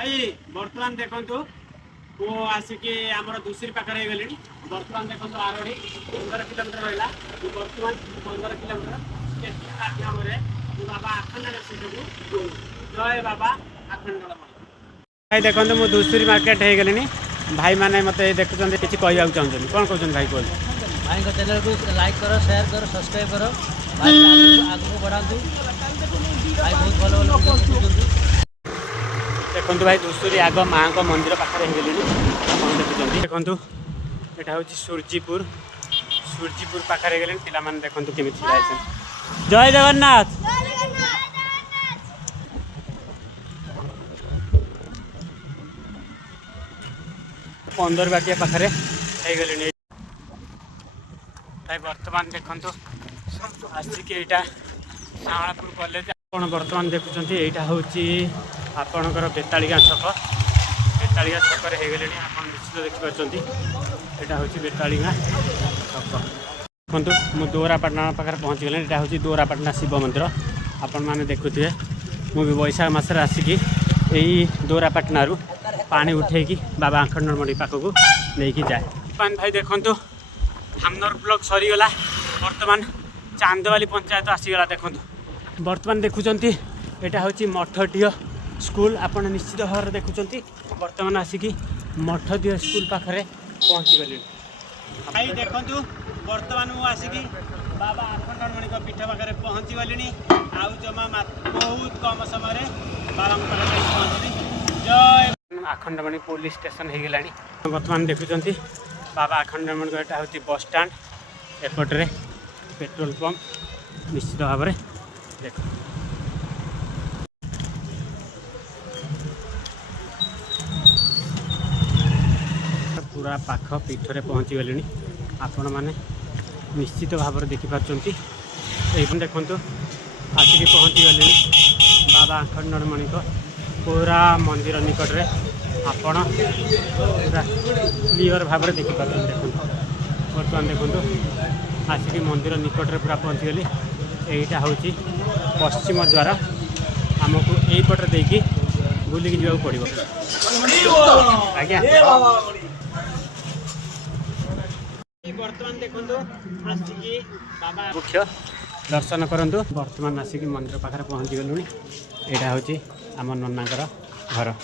भाई बर्तमान देखु मु आसिकी आम दूसरी पाखे गली बर्तमान देखो आरड़ी 15 किलोमीटर रहा बर्तमान 15 किलोमीटर बाबा आखंड जय बाबा आखंड भाई देखो मु दूसरी मार्केट हो गली भाई मैंने मत देखुं किसी कहवाक चाहते कौन कहते भाई कह भाई चैनल को लाइक करो शेयर करो सब्सक्राइब करो भाई आगू बढ़ातु भाई बहुत भल देखो भाई दूसरी आग माँ को मंदिर पाखे हो देखुं देखु यहाँ हूँ सूर्यपुर पाखे गले पे देखो केमी जय जगन्नाथ 15 बाटिया पाखे गले भाई बर्तमान देखो आसिक यहाँ शाहपुर कॉलेज आप बर्तमान देखुं यहाँ हूँ आपणकर बेतालिया छक छक गले आप निश्चित देखिपुर यहाँ हूँ बेतालिया छक देखो मु दोरापाटना पाखे पहुँची गले यहाँ हूँ दोरापाटना शिव मंदिर आपण मैंने देखुए मुझे वैशाख मसर आसिकी यही दोरापाटना पानी उठेकी बाबा आखंडमणि पाखक नहीं जाए भाई देखु धामनर ब्लॉक सरीगला बर्तमान चांदवाली पंचायत आसीगला देखु बर्तमान देखुंत यहाँ हूँ मठडीह स्कूल आपण निश्चित भाव में देखुं बर्तमान आसिकी मठडीह स्कूल पाखे पहुँची गली भाई देखु बर्तमान मुझे आसिकी बाबा आखंडमणि पीठ पाखे पहुँची गली आउ जमा बहुत कम समय बाबा पहुँचली जय आखंडमणि पुलिस स्टेशन हो गला बर्तमान देखुं बाबा आखंडमणि यहाँ हूँ बस स्टाण्ड एपटे पेट्रोल पंप निश्चित भाव में देख पूरा पाख पीठरे पहुँची गले आपण मैंने निश्चित भाव में देखिपुंट ये देखु आसिक पहुँची गले बाबा आखंडमणि पूरा मंदिर निकट में आपण पूरा क्लीयर भाव में देखिपुर देखो बर्तमान देखो आसिक मंदिर निकट में पूरा पहुँची गली यहाँ हूँ पश्चिम द्वार आमको यहीपटे देखिए बुलिकी जावाक पड़ो आज्ञा बर्तमान देखो आसिकी बाबा मुख्य दर्शन करूँ बर्तमान आसिक मंदिर पाखे पहुँची गलुणी यहाँ हूँ आम ननाकर घर